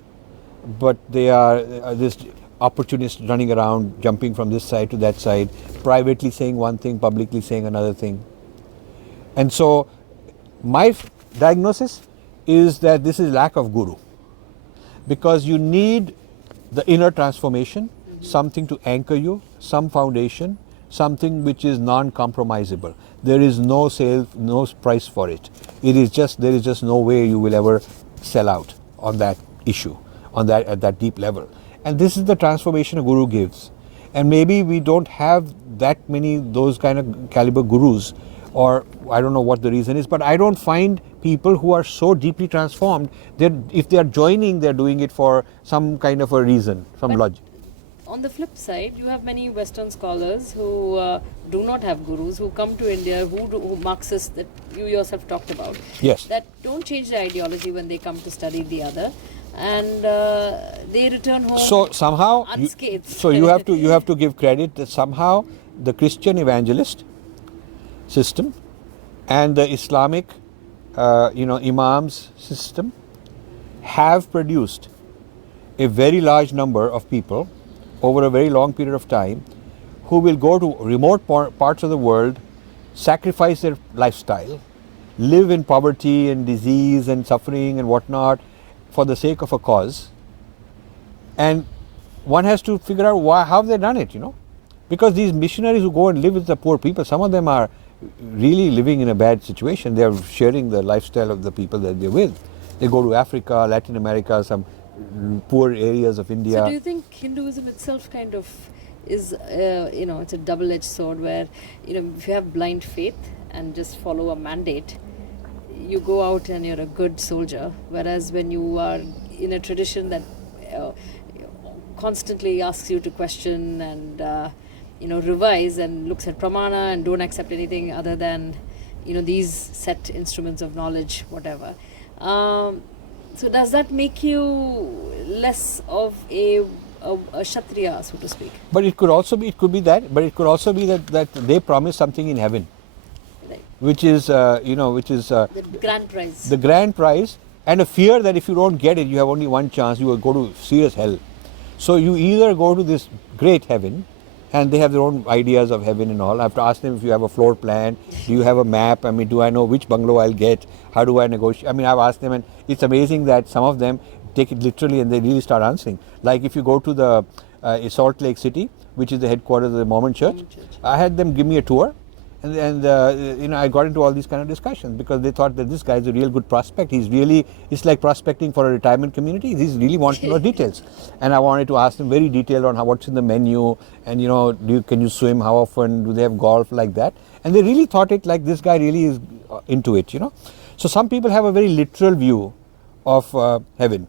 But they are this opportunists running around, jumping from this side to that side, privately saying one thing, publicly saying another thing. And so my diagnosis is that this is lack of guru. Because you need the inner transformation, something to anchor you, some foundation, something which is non-compromisable. There is no sale, no price for it. There is just no way you will ever sell out on that issue, at that deep level. And this is the transformation a guru gives. And maybe we don't have that many those kind of caliber gurus, or I don't know what the reason is, but I don't find people who are so deeply transformed. If they are joining, they're doing it for some kind of a reason, some logic. On the flip side, you have many Western scholars who do not have gurus, who come to India, who Marxists that you yourself talked about, Yes. that don't change their ideology when they come to study the other, and they return home So somehow, unscathed. you have to give credit that somehow the Christian evangelist system and the Islamic, imams system have produced a very large number of people over a very long period of time who will go to remote parts of the world, sacrifice their lifestyle, live in poverty and disease and suffering and whatnot for the sake of a cause. And one has to figure out how they've done it, because these missionaries who go and live with the poor people, some of them are really living in a bad situation. They are sharing the lifestyle of the people that they're with. They go to Africa, Latin America, some poor areas of India. So do you think Hinduism itself kind of is, it's a double-edged sword where, if you have blind faith and just follow a mandate, you go out and you're a good soldier, whereas when you are in a tradition that constantly asks you to question and revise and looks at pramana and don't accept anything other than these set instruments of knowledge, whatever. So does that make you less of a Kshatriya, so to speak? But it could be that they promise something in heaven, Right. which is The grand prize. the grand prize, and a fear that if you don't get it, you have only one chance, you will go to serious hell. So you either go to this great heaven, and they have their own ideas of heaven and all. I have to ask them if you have a floor plan, do you have a map, do I know which bungalow I'll get, how do I negotiate. I've asked them, and it's amazing that some of them take it literally and they really start answering. Like if you go to the Salt Lake City, which is the headquarters of the Mormon Church, I had them give me a tour, and I got into all these kind of discussions because they thought that this guy is a real good prospect. It's like prospecting for a retirement community. He's really wanting to know details, and I wanted to ask them very detailed on what's in the menu, and can you swim, how often, do they have golf, like that. And they really thought it like this guy really is into it. So some people have a very literal view of heaven,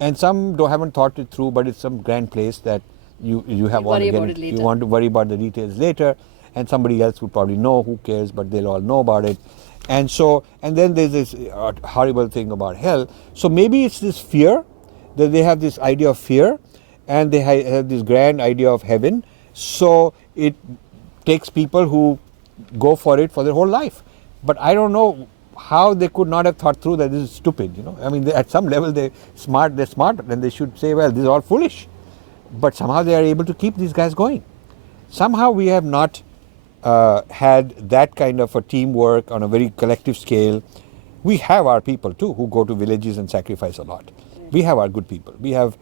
and some haven't thought it through, but it's some grand place that you want to worry about the details later. And somebody else would probably know, who cares, but they'll all know about it. And then there's this horrible thing about hell. So maybe it's this fear, that they have this idea of fear, and they have this grand idea of heaven. So it takes people who go for it for their whole life. But I don't know how they could not have thought through that this is stupid. At some level they're smart, and they should say, well, this is all foolish. But somehow they are able to keep these guys going. Somehow we have not had that kind of a teamwork on a very collective scale. We have our people too who go to villages and sacrifice a lot. We have our good people. We have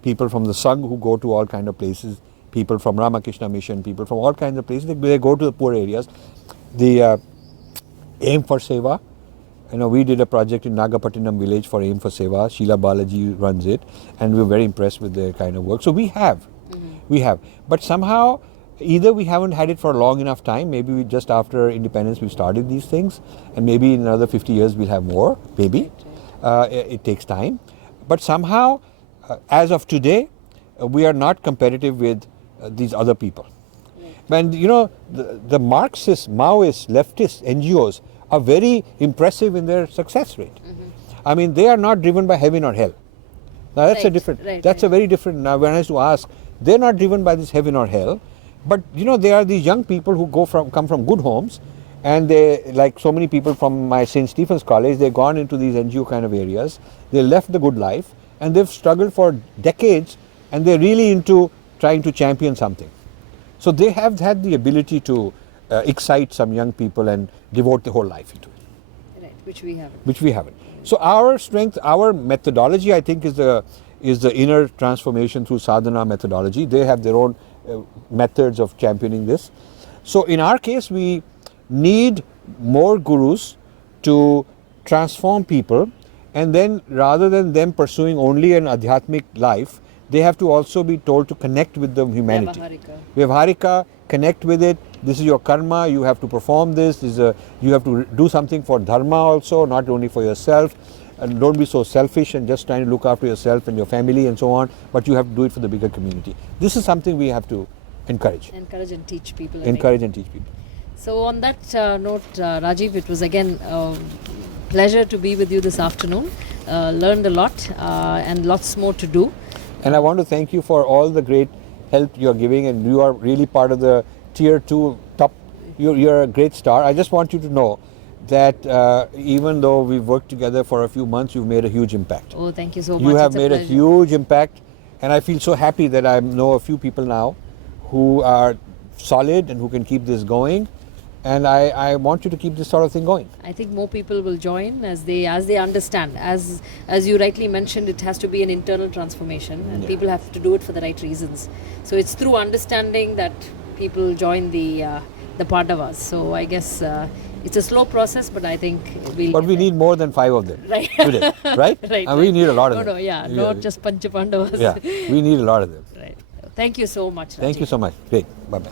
people from the Sangh who go to all kind of places, people from Ramakrishna Mission, people from all kinds of places. They go to the poor areas. The Aim for Seva, we did a project in Nagapattinam village for Aim for Seva. Sheila Balaji runs it, and we were very impressed with their kind of work. So we have. But somehow either we haven't had it for a long enough time, maybe just after independence we started these things, and maybe in another 50 years we'll have more, maybe. It takes time. But somehow as of today, we are not competitive with these other people. And you know, the Marxist, Maoist, leftist NGOs are very impressive in their success rate. I mean, they are not driven by heaven or hell. Now that's a different, that's a very different, now when I used to ask, they're not driven by this heaven or hell, but you know, they are these young people who come from good homes, and they, like so many people from my St. Stephen's College, they've gone into these NGO kind of areas, they left the good life, and they've struggled for decades, and they're really into trying to champion something. So they have had the ability to excite some young people and devote their whole life into it. Right, which we haven't. Which we haven't. So our strength, our methodology, I think, is the inner transformation through sadhana methodology. They have their own methods of championing this. So in our case, we need more gurus to transform people, and then rather than them pursuing only an adhyatmic life, they have to also be told to connect with the humanity. Vyavharika, connect with it. This is your karma, you have to perform this. You have to do something for dharma also, not only for yourself. And don't be so selfish and just trying to look after yourself and your family and so on, but you have to do it for the bigger community. This is something we have to encourage. Encourage and teach people. Encourage and teach people. So on that note, Rajiv, it was again a pleasure to be with you this afternoon. Learned a lot and lots more to do. And I want to thank you for all the great help you're giving, and you are really part of the tier 2 top. You're a great star. I just want you to know that even though we've worked together for a few months, you've made a huge impact. Oh, thank you so much. You have made a huge impact, and I feel so happy that I know a few people now who are solid and who can keep this going. And I want you to keep this sort of thing going. I think more people will join as they understand. As you rightly mentioned, it has to be an internal transformation, and people have to do it for the right reasons. So it's through understanding that people join the Pandavas. So I guess it's a slow process, but I think But we need more than 5 of them today, right? Right. And we need a lot of them. Not just Pancha Pandavas. Yeah, we need a lot of them. Right. Thank you so much, Rajiv. Thank you so much. Great. Bye-bye.